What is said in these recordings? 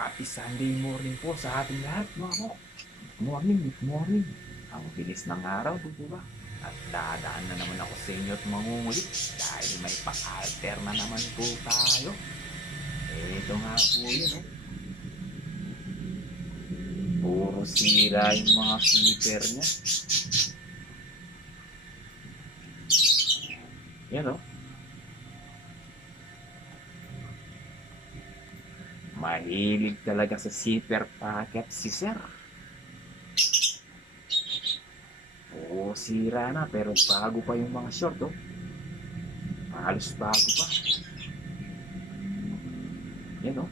Happy Sunday morning po sa ating lahat mga mo. Good morning, good morning. Ang bilis ng araw, di ba? At dadaan na naman ako sa inyo at mangunguli dahil may pa-alter na naman po tayo. Ito nga po yun, oh. Puro sira yung mga keeper niya. Yan, oh. Mahilig talaga sa zipper packet si Sir. Oo, sira na pero bago pa yung mga short, oh. Halos bago pa. Yan, oh.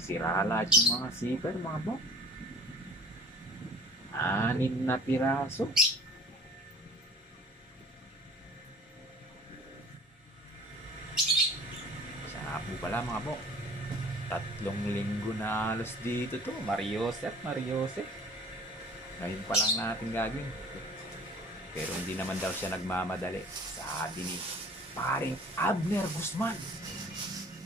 Sira lahat yung mga zipper, mga bok. 6 na piraso. Sana po pala mga bok. 3 linggo na halos dito to. Mariose at Mariose. Ngayon pa lang natin gagawin. Pero hindi naman daw siya nagmamadali. Sabi ni paring Abner Guzman.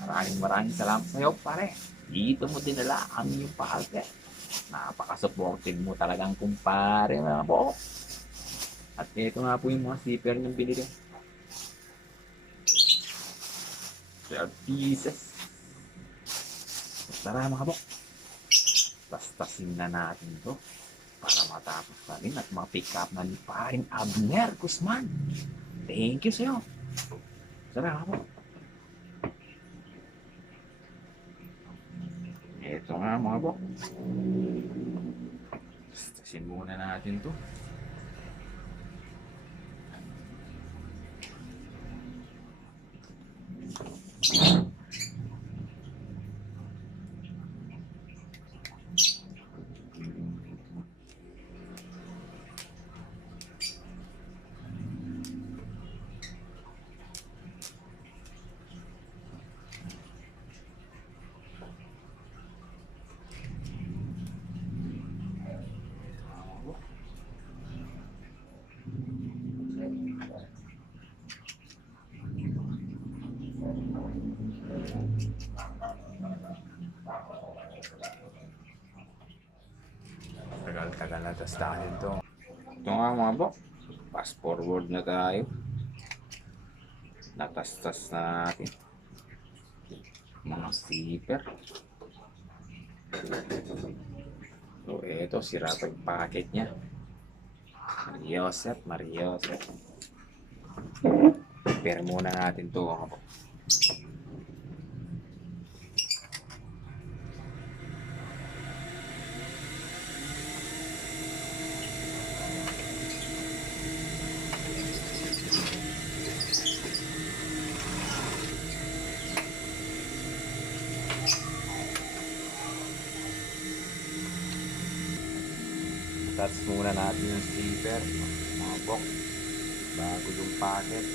Maraming salamat sa iyo, pare. Dito mo dinala ang iyong paalte. Napaka-supportive mo talagang kumpare mga po. At ito nga po yung mga zipper ng binili. 12 pieces. Tara mga bok, tastasin na natin to para matapos na rin at ma-pick up na ni paring Abner Guzman. Thank you sa'yo. Tara mga bok. Ito nga mga bok. Tastasin muna natin to. Tagal na tastasin to. Ito nga mga bok, fast forward na tayo. Natastas na natin mga zipper. So ito, sira pa yung packet nya. Mariosep. Prepare muna natin to mga bok. Touch muna natin yung zipper, mga bok, bago yung packet.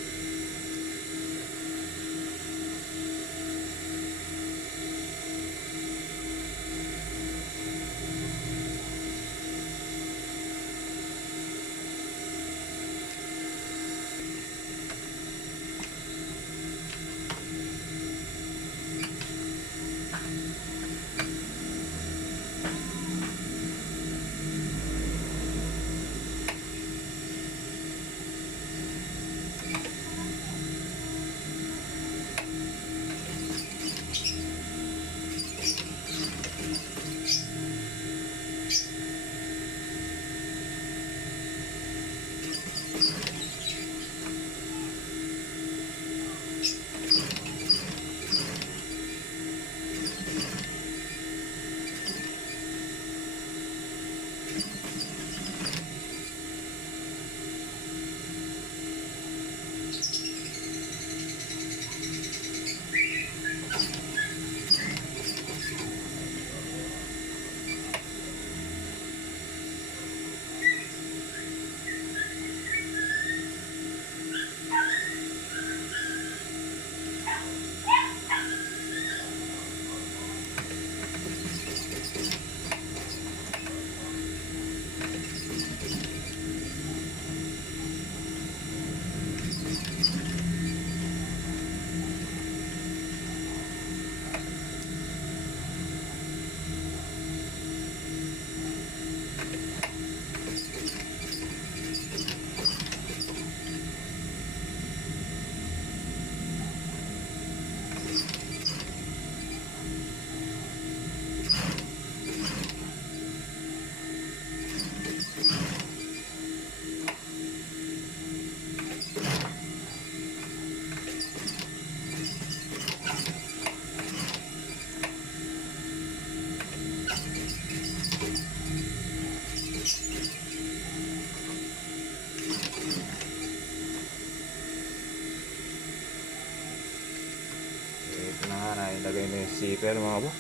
zipper mga bok.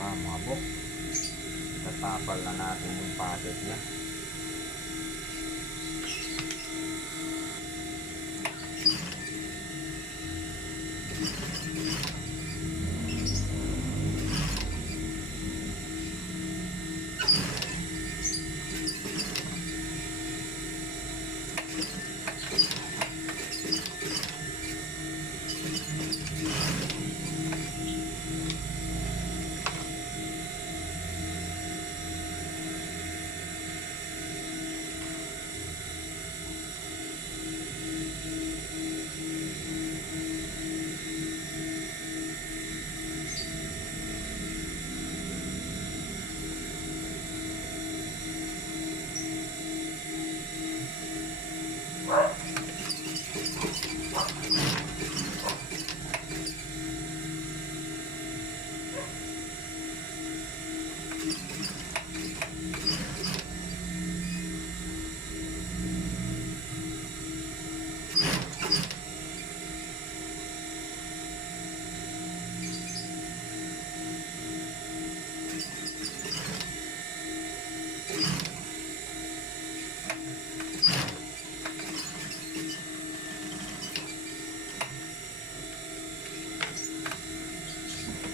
Mga bok. Tatapal na natin yung packet niya.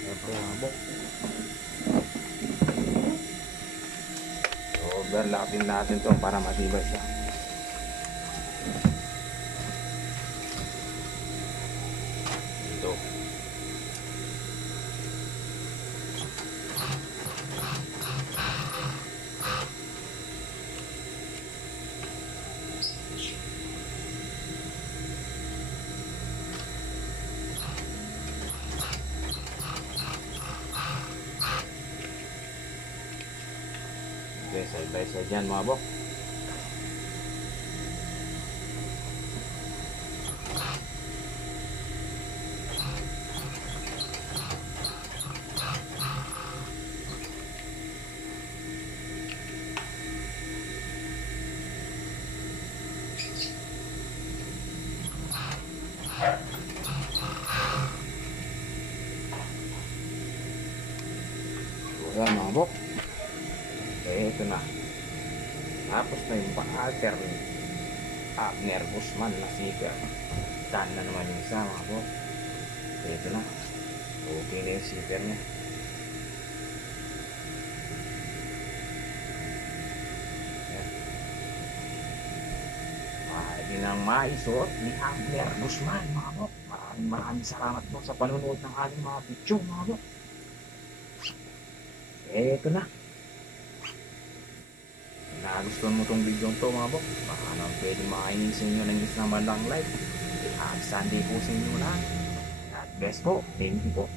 Siyempre mga bok. So, overlapping natin to para matibay siya. Ito. Okay, side by side yan mga bok. So, yan mga bok. Okay, ito na. Tapos na yung pa-alter ni Abner Guzman na zipper. Done na naman yung isa mga bok. Okay, ito na. Okay na yung zipper niya. Yan. Pwede nang maisuot ni Abner Guzman mga bok. Maraming salamat po sa panonood ng ating mga video mga bok. Ito na. Nagustuhan mo tong video to mga bok, baka naman pwedeng makainin sa inyo ng isang bandang like. Happy Sunday po sa inyo lahat. God bless po. Thank you po.